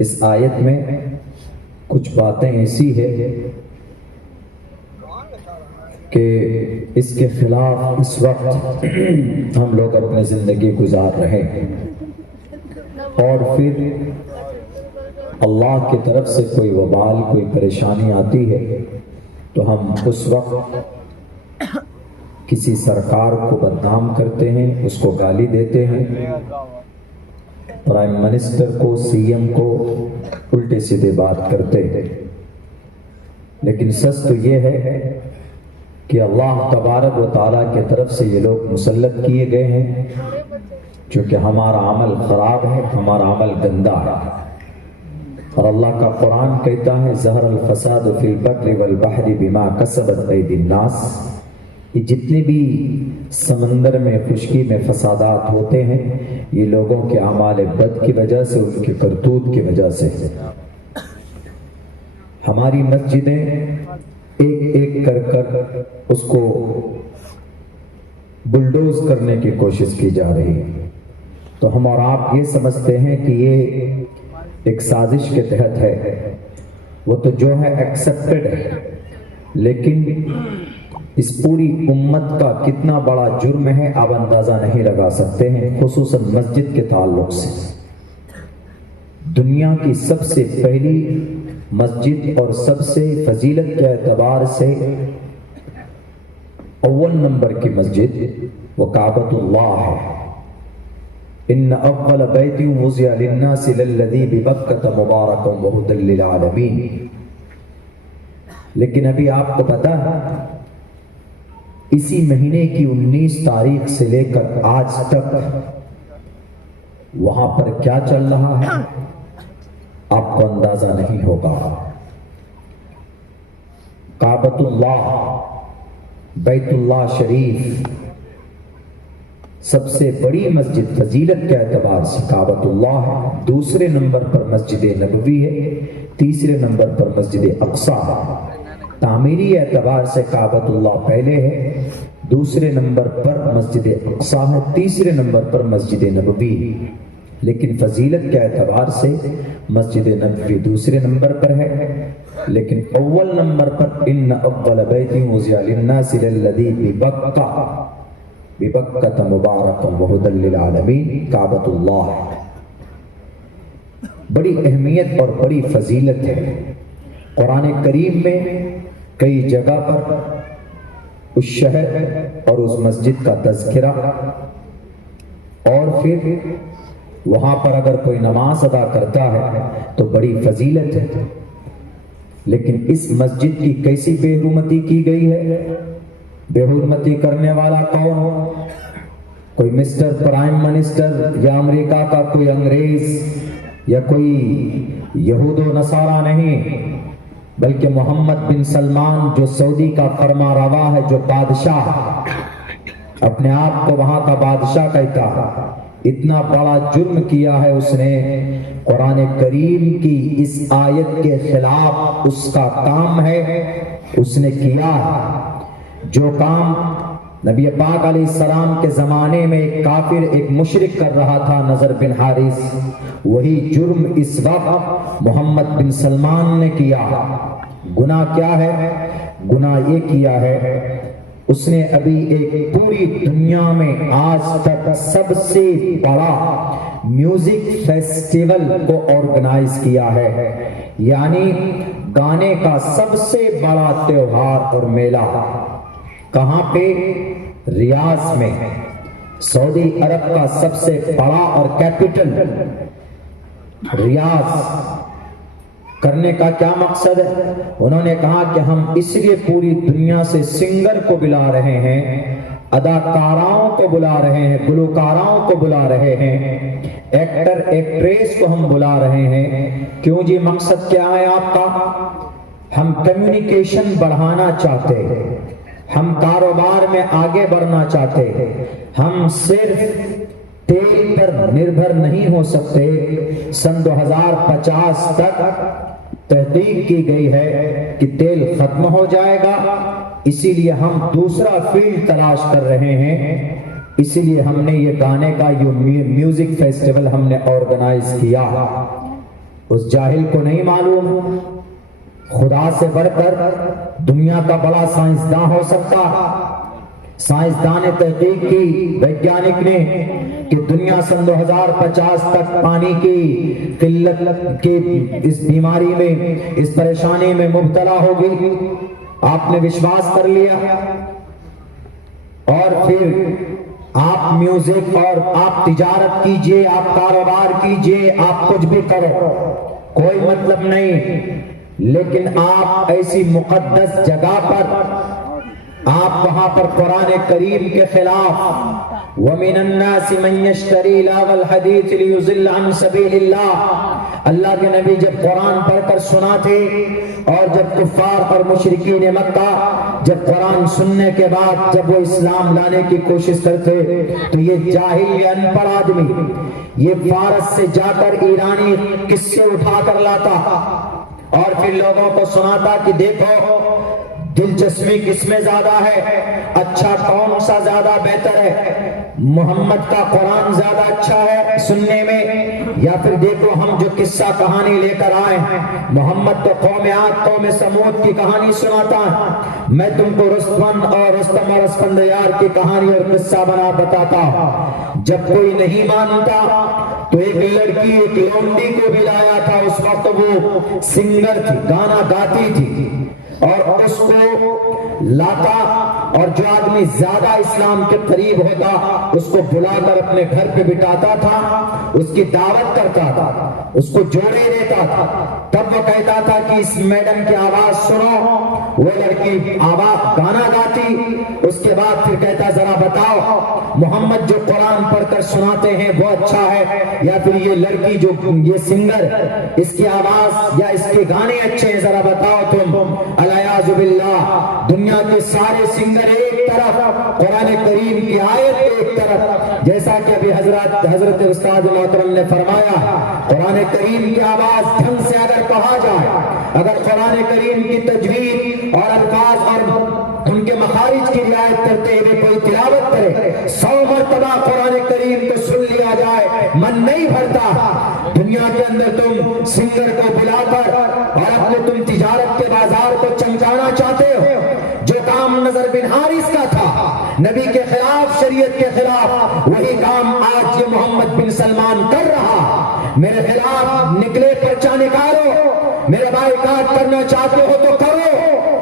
اس آیت میں کچھ باتیں ایسی ہے کہ اس کے خلاف اس وقت ہم لوگ اپنی زندگی گزار رہے ہیں، اور پھر اللہ کی طرف سے کوئی وبال، کوئی پریشانی آتی ہے تو ہم اس وقت کسی سرکار کو بدنام کرتے ہیں، اس کو گالی دیتے ہیں، پرائم منسٹر کو، سی ایم کو الٹے سیدھے بات کرتے ہیں۔ لیکن سچ تو یہ ہے کہ اللہ تبارک و تعالیٰ کی طرف سے یہ لوگ مسلط کیے گئے ہیں، چونکہ ہمارا عمل خراب ہے، ہمارا عمل گندا ہے، اور اللہ کا قرآن کہتا ہے ظہر الفساد فی البر والبحر بما کسبت ایدی الناس۔ یہ جتنے بھی سمندر میں، خشکی میں فسادات ہوتے ہیں، یہ لوگوں کے اعمال بد کی وجہ سے، ان کے کرتوت کی وجہ سے۔ ہماری مسجدیں ایک ایک کر اس کو بلڈوز کرنے کی کوشش کی جا رہی ہے، تو ہم اور آپ یہ سمجھتے ہیں کہ یہ ایک سازش کے تحت ہے، وہ تو جو ہے ایکسپٹڈ ہے، لیکن اس پوری امت کا کتنا بڑا جرم ہے آپ اندازہ نہیں لگا سکتے ہیں، خصوصاً مسجد کے تعلق سے۔ دنیا کی سب سے پہلی مسجد اور سب سے فضیلت کے اعتبار سے اول نمبر کی مسجد وہ کعبۃ اللہ ہے۔ ان اول بیت وضع للناس للذی ببکۃ مبارکا وہدی للعالمین۔ لیکن ابھی آپ کو پتا ہے اسی مہینے کی 19 تاریخ سے لے کر آج تک وہاں پر کیا چل رہا ہے آپ کو اندازہ نہیں ہوگا۔ کعبۃ اللہ، بیت اللہ شریف، سب سے بڑی مسجد فضیلت کے اعتبار سے کعبۃ اللہ ہے، دوسرے نمبر پر مسجد نبوی ہے، تیسرے نمبر پر مسجد اقصیٰ ہے۔ تعمیری اعتبار سے کعبۃ اللہ پہلے ہے، دوسرے نمبر پر مسجد اقصیٰ ہے، تیسرے نمبر پر مسجد نبوی ہے۔ لیکن فضیلت کے اعتبار سے مسجد نبوی دوسرے نمبر پر ہے، لیکن اول نمبر پر ان اول بیت وضع للناس للذی ببکۃ مبارکا وہدی للعالمین، کعبۃ اللہ ہے۔ بڑی اہمیت اور بڑی فضیلت ہے۔ قرآن کریم میں کئی جگہ پر اس شہر اور اس مسجد کا تذکرہ، اور پھر وہاں پر اگر کوئی نماز ادا کرتا ہے تو بڑی فضیلت ہے۔ لیکن اس مسجد کی کیسی بے حرمتی کی گئی ہے؟ بے حرمتی کرنے والا کون؟ کوئی مسٹر پرائم منسٹر یا امریکہ کا کوئی انگریز یا کوئی یہود و نصارہ نہیں، بلکہ محمد بن سلمان جو سعودی کا فرما روا ہے، جو بادشاہ اپنے آپ کو وہاں کا بادشاہ کہتا ہے، اتنا بڑا جرم کیا ہے اس نے۔ قرآن کریم کی اس آیت کے خلاف اس کا کام ہے، اس نے کیا ہے جو کام نبی پاک علیہ السلام کے زمانے میں ایک کافر، ایک مشرک کر رہا تھا، نضر بن حارث، وہی جرم اس وقت محمد بن سلمان نے کیا۔ گناہ کیا ہے؟ گناہ یہ کیا ہے اس نے ابھی ایک پوری دنیا میں آج تک سب سے بڑا میوزک فیسٹیول کو آرگنائز کیا ہے، یعنی گانے کا سب سے بڑا تہوار اور میلہ۔ کہاں پہ؟ ریاض میں، سعودی عرب کا سب سے بڑا اور کیپٹل ریاض۔ کرنے کا کیا مقصد ہے؟ انہوں نے کہا کہ ہم اس لیے پوری دنیا سے سنگر کو بلا رہے ہیں، اداکاراؤں کو بلا رہے ہیں، گلوکاراؤں کو بلا رہے ہیں، ایکٹر ایکٹریس کو ہم بلا رہے ہیں۔ کیوں جی؟ مقصد کیا ہے آپ کا؟ ہم کمیونیکیشن بڑھانا چاہتے ہیں، ہم کاروبار میں آگے بڑھنا چاہتے ہیں، ہم صرف تیل پر نربھر نہیں ہو سکتے۔ سن 2050 تک تحقیق کی گئی ہے کہ تیل ختم ہو جائے گا، اسی لیے ہم دوسرا فیلڈ تلاش کر رہے ہیں، اسی لیے ہم نے یہ گانے کا یہ میوزک فیسٹیول ہم نے آرگنائز کیا۔ اس جاہل کو نہیں معلوم خدا سے بڑھ کر دنیا کا بڑا سائنسداں ہو سکتا. سائنسدان تحقیق کی ویگیانک نے کہ دنیا سن 2050 تک پانی کی قلت کی اس بیماری میں اس پریشانی میں مبتلا ہوگی. آپ نے وشواس کر لیا اور پھر آپ میوزک اور آپ تجارت کیجئے, آپ کاروبار کیجئے, آپ کچھ بھی کرو, کوئی مطلب نہیں. لیکن آپ ایسی مقدس جگہ پر آپ وہاں پر قرآن کریم کے خلاف وَمِنَ النَّاسِ مَن يَشْتَرِي لَهْوَ الْحَدِيثِ لِيُضِلَّ عَن سَبِيلِ اللَّهِ. اللہ کے نبی جب قرآن پڑھ کر سناتے اور جب کفار اور مشرکین مکہ جب قرآن سننے کے بعد جب وہ اسلام لانے کی کوشش کرتے تو یہ جاہل یہ ان پڑھ آدمی یہ فارس سے جا کر ایرانی قصے اٹھا کر لاتا اور پھر لوگوں کو سناتا کہ دیکھو دلچسپی کس میں زیادہ ہے, اچھا کون سا زیادہ بہتر ہے, محمد کا قرآن زیادہ اچھا ہے سننے میں یا پھر دیکھو ہم جو قصہ کہانی لے کر آئے ہیں. محمد تو قوم عاد قوم سمود کی کہانی سناتا ہے, میں تم کو رستم اور اسفندیار کی کہانی اور قصہ بنا بتاتا. جب کوئی نہیں مانتا تو ایک لڑکی ایک لونڈی کو بھی لایا تھا. اس وقت وہ سنگر تھی, گانا گاتی تھی اور اس کو لاتا اور جو آدمی زیادہ اسلام کے قریب ہوتا اس کو بلا کر اپنے گھر پہ بٹھاتا تھا, اس کی دعوت کرتا تھا, اس کو جوڑے دیتا تھا. تب وہ کہتا تھا کہ اس میڈم کی آواز سنو. وہ لڑکی آواز گانا گاتی, اس کے بعد پھر کہتا ذرا بتاؤ محمد جو قرآن پڑھ کر سناتے ہیں وہ اچھا ہے یا پھر یہ لڑکی جو یہ سنگر اس کی آواز یا اس کے گانے اچھے ہیں, ذرا بتاؤ تم. الیاذ باللہ دنیا کے سارے سنگر ایک طرف, قرآن کریم کی آیت ایک طرف. جیسا کہ ابھی حضرت استاد محترم نے فرمایا قرآن کریم کی آواز ڈھنگ سے اگر کہا جائے, اگر قرآن کریم کی تجوید اور الفاظ اور ان کے مخارج کی رعایت کرتے ہوئے کوئی تلاوت کرے 100 مرتبہ قرآن کریم کو سن لیا جائے من نہیں بھرتا. دنیا کے اندر تم سنگر کو بلا کر اور اپنے تم تجارت کے بازار کو چمچانا چاہتے ہو. جو کام نظر بن حارث کا تھا نبی کے خلاف شریعت کے خلاف, وہی کام آج یہ محمد بن سلمان کر رہا. میرے خلاف نکلے پرچہ نکالو, میرے بائیکاٹ کرنا چاہتے ہو تو کرو,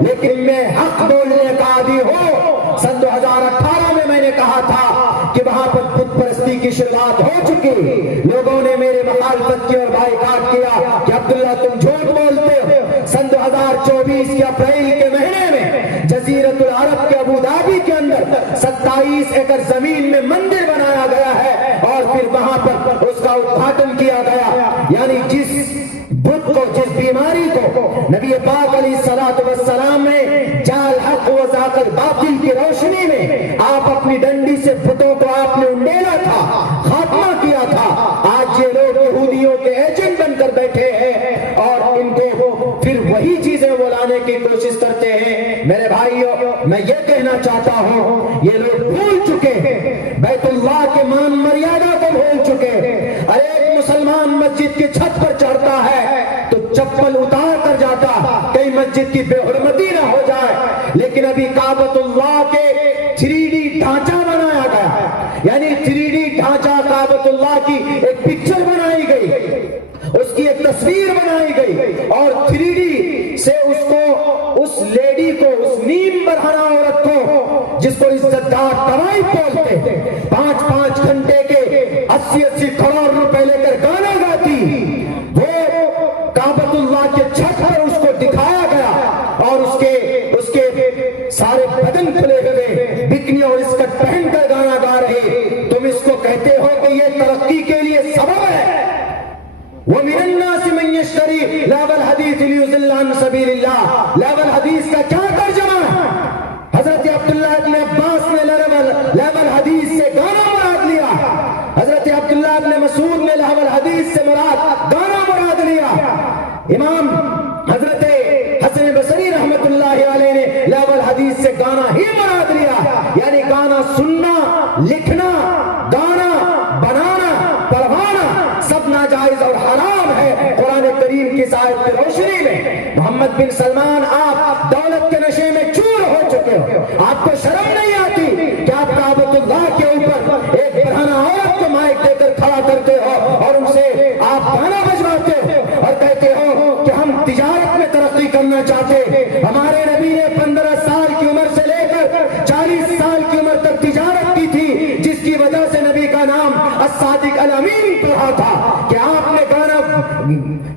لیکن میں حق بولنے کا عادی ہوں. سن 2018 میں نے کہا تھا کہ وہاں پر بت پرستی کی شروعات ہو چکی, لوگوں نے میرے مخالفت کی اور بائیکاٹ کیا کہ عبداللہ تم جھوٹ بولتے ہو. سن 2024 کے اپریل کے مہینے میں جزیرت العرب کے ابو دھابی کے اندر 27 ایکڑ زمین میں مندر بنایا گیا ہے اور پھر وہاں پر اس کا ادھاٹن کیا گیا. یعنی جس بت کو جس بیماری کو نبی پاک علیہ الصلوۃ والسلام نے جال حق و ذاق الباطل کی روشنی میں آپ اپنی ڈنڈی سے بتوں کو آپ نے انڈیلا تھا, خاتمہ کیا تھا, آج یہ لوگ یہودیوں کے ایجنٹ بن کر بیٹھے ہیں اور ان کو پھر وہی چیزیں وہ لانے کی کوشش کرتے ہیں. میرے بھائیوں میں یہ کہنا چاہتا ہوں یہ لوگ بھول چکے ہیں بیت اللہ کے مان مریادہ کو بھول چکے ہیں. ایک مسلمان مسجد کی چھت پر چڑھتا ہے تو چپل اتار کر جاتا کہیں مسجد کی بے حرمتی نہ ہو جائے. لیکن ابھی کعبۃ اللہ کے 3D ڈھانچہ بنایا گیا, یعنی 3D ڈھانچہ کعبۃ اللہ کی ایک پکچر بنائی گئی, اس کی ایک تصویر بنائی گئی اور 3D سے اس کو اس لیڈی کو اس نیم برہنہ عورت کو جس کو عزت دار دوائی بولتے 5-5 گھنٹے کے 80-80 کروڑ روپے لے کر گانا گاتی, وہ کعبۃ اللہ کے چھت پر اس کو دکھایا گیا اور اس کے سارے بدن کھلے ہوئے بکنی اور اسکرٹ پہن کر گانا گا رہے. تم اس کو کہتے ہو کہ یہ ترقی کے لیے سبب ہے. وَمِنَ النَّاسِ مَن يَشْتَرِي لَهْوَ الْحَدِيثِ لِيُضِلَّ عَن سَبِيلِ اللَّهِ. لَهْوَ الْحَدِيث کا کیا ترجمہ ہے؟ حضرت عبداللہ ابن عباس نے لَهْوَ الْحَدِيث سے گانا مراد لیا, حضرت عبداللہ ابن مسعود نے لَهْوَ الْحَدِيث سے مراد گانا مراد لیا. امام حضرت حسن بصری رحمت اللہ علیہ نے لَهْوَ الْحَدِيث سے گانا ہی مراد لیا, یعنی گانا سننا, لکھنا, گانا بنانا, پڑھوانا سب ناجائز اور حرام ہے. قرآن کریم کی آیت کی روشنی میں محمد بن سلمان آپ دولت کے نشے میں چور ہو چکے ہو، آپ کو شرم نہیں آتی کہ آپ کعبۃ اللہ کے اوپر ایک برہنہ عورت کو مائک دے کر کھڑا کرتے ہو اور ان سے آپ گانا بجواتے ہو اور کہتے ہو کہ ہم تجارت میں ترقی کرنا چاہتے ہیں۔ ہمارے نبی نے 15 سال کی عمر سے لے کر 40 سال کی عمر تک تجارت کی تھی، جس کی وجہ سے نبی کا نام الصادق الامین پڑھا تھا کہ آپ نے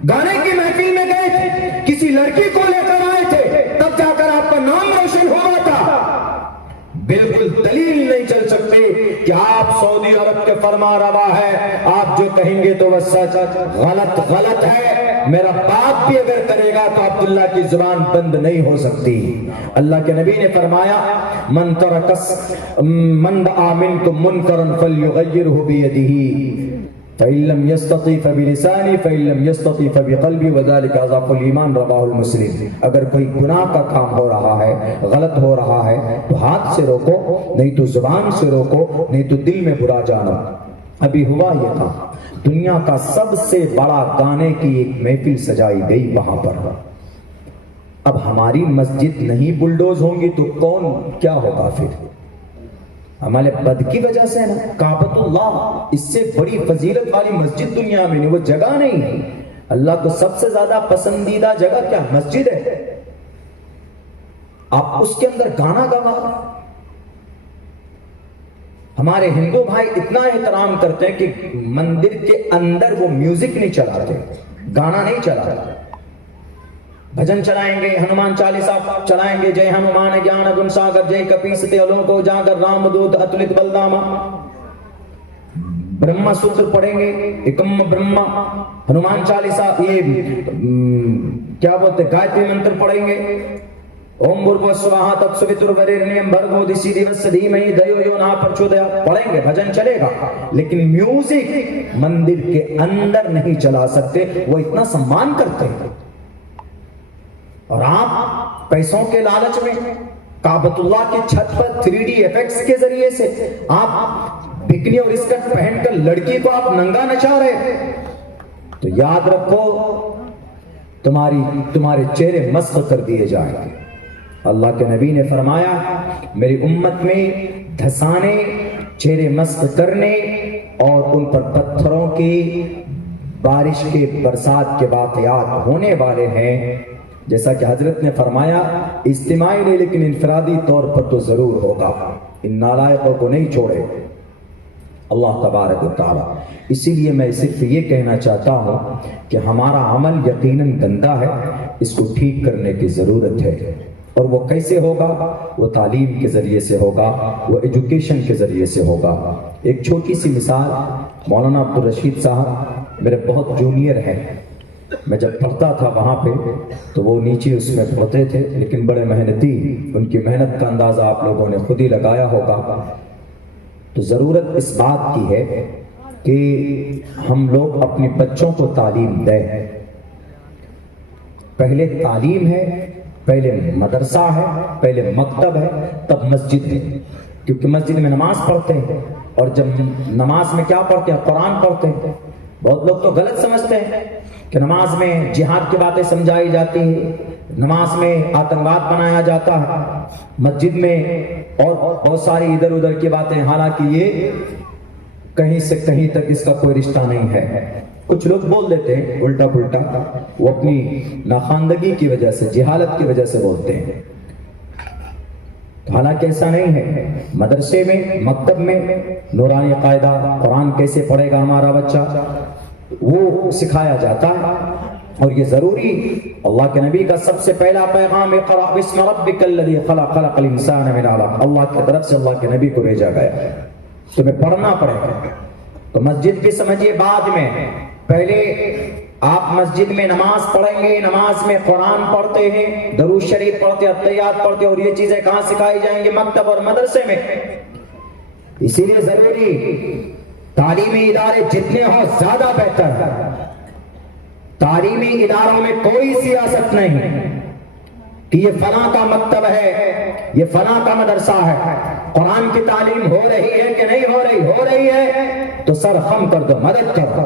گانے کی محفل میں گئے تھے، کسی لڑکی کو لے کر آئے تھے، تب جا کر آپ کا نام روشن ہوا تھا۔ بالکل دلیل نہیں چل سکتے کہ آپ سعودی عرب کے فرما روا ہے، آپ جو کہیں گے تو وہ سچ، غلط ہے۔ میرا باپ بھی اگر کرے گا تو عبداللہ کی زبان بند نہیں ہو سکتی۔ اللہ کے نبی نے فرمایا من رأى منكم منكرا فليغيره بيده فإن لم يستطع فبلسانه فإن لم يستطع فبقلبه وذلك أضعف الإيمان، رواه المسلم۔ اگر کوئی گناہ کا کام ہو رہا ہے، غلط ہو رہا ہے تو ہاتھ سے روکو، نہیں تو زبان سے روکو، نہیں تو دل میں برا جانو۔ ابھی ہوا یہ تھا، دنیا کا سب سے بڑا گانے کی ایک محفل سجائی گئی وہاں پر۔ اب ہماری مسجد نہیں بلڈوز ہوں گی تو کون کیا ہوگا پھر؟ ہمارے بد کی وجہ سے نا۔ کعبۃ اللہ اس سے بڑی فضیلت والی مسجد دنیا میں نہیں، وہ جگہ نہیں ہے۔ اللہ کو سب سے زیادہ پسندیدہ جگہ کیا؟ مسجد ہے۔ آپ اس کے اندر گانا گوا۔ ہمارے ہندو بھائی اتنا احترام کرتے ہیں کہ مندر کے اندر وہ میوزک نہیں چلاتے، گانا نہیں چلاتے، بھجن چلائیں گے، ہنومان چالیسا چلائیں گے، جے ہنومان گیان گن ساگر جے کپیستے الوکو جاگر رام دود اتلت بلداما، برہما سوتر پڑھیں گے، ایکم برہما، ہنومان چالیسا، یہ کیا بولتے گایتری منتر پڑھیں گے، اوم بھرگو سواہا تتسویتر وریرنیم بھرگو دسی دیوس دھیمہی دیو یو نہ پرچودیا، پڑھیں گے، بھجن چلے گا، لیکن میوزک مندر کے اندر نہیں چلا سکتے۔ وہ اتنا سمان کرتے ہیں، اور آپ پیسوں کے لالچ میں کعبۃ اللہ کی چھت پر 3D ایفیکٹس کے ذریعے سے آپ بکنی اور اسکرٹ پہن کر لڑکی کو آپ ننگا نچا رہے، تو یاد رکھو تمہارے چہرے مسخ کر دیے جائیں گے۔ اللہ کے نبی نے فرمایا میری امت میں دھسانے، چہرے مسخ کرنے اور ان پر پتھروں کی بارش کے برسات کے واقعات ہونے والے ہیں۔ جیسا کہ حضرت نے فرمایا اجتماعی نہیں لیکن انفرادی طور پر تو ضرور ہوگا، ان نالائقوں کو نہیں چھوڑے اللہ تبارک و تعالی۔ اسی لیے میں صرف یہ کہنا چاہتا ہوں کہ ہمارا عمل یقیناً گندا ہے، اس کو ٹھیک کرنے کی ضرورت ہے، اور وہ کیسے ہوگا؟ وہ تعلیم کے ذریعے سے ہوگا، وہ ایجوکیشن کے ذریعے سے ہوگا۔ ایک چھوٹی سی مثال، مولانا عبدالرشید صاحب میرے بہت جونیئر ہیں، میں جب پڑھتا تھا وہاں پہ تو وہ نیچے اس میں پڑھتے تھے، لیکن بڑے محنتی، ان کی محنت کا اندازہ آپ لوگوں نے خود ہی لگایا ہوگا۔ تو ضرورت اس بات کی ہے کہ ہم لوگ اپنے بچوں کو تعلیم دیں۔ پہلے تعلیم ہے، پہلے مدرسہ ہے، پہلے مکتب ہے، تب مسجد ہے، کیونکہ مسجد میں نماز پڑھتے ہیں، اور جب نماز میں کیا پڑھتے ہیں؟ قرآن پڑھتے ہیں۔ بہت لوگ تو غلط سمجھتے ہیں کہ نماز میں جہاد کی باتیں سمجھائی جاتی ہیں، نماز میں آتنکواد بنایا جاتا ہے، مسجد میں اور بہت ساری ادھر ادھر کی باتیں، حالانکہ یہ کہیں سے کہیں تک اس کا کوئی رشتہ نہیں ہے۔ کچھ لوگ بول دیتے ہیں الٹا پلٹا، وہ اپنی ناخواندگی کی وجہ سے، جہالت کی وجہ سے بولتے ہیں، حالانکہ ایسا نہیں ہے۔ مدرسے میں، مکتب میں نورانی قاعدہ، قرآن کیسے پڑھے گا ہمارا بچہ، وہ سکھایا جاتا ہے، اور یہ ضروری۔ اللہ کے نبی کا سب سے پہلا پیغام اقرأ باسم ربک الذی خلق، خلق الانسان من علق، اللہ کی طرف سے اللہ کے نبی کو بھیجا گیا، تمہیں پڑھنا پڑے گا۔ تو مسجد بھی سمجھیے بعد میں، پہلے آپ مسجد میں نماز پڑھیں گے، نماز میں قرآن پڑھتے ہیں، درود شریف پڑھتے ہیں، التحیات پڑھتے ہیں، اور یہ چیزیں کہاں سکھائی جائیں گی؟ مکتب اور مدرسے میں۔ اسی لیے ضروری تعلیمی ادارے جتنے ہوں زیادہ بہتر ہے۔ تعلیمی اداروں میں کوئی سیاست نہیں کہ یہ فلاں کا مکتب ہے، یہ فلاں کا مدرسہ ہے، قرآن کی تعلیم ہو رہی ہے کہ نہیں ہو رہی ہے تو سر خم کر دو، مدد کر دو۔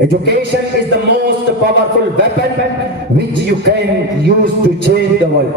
Education is the most powerful weapon which you can use to change the world.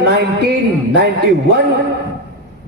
1991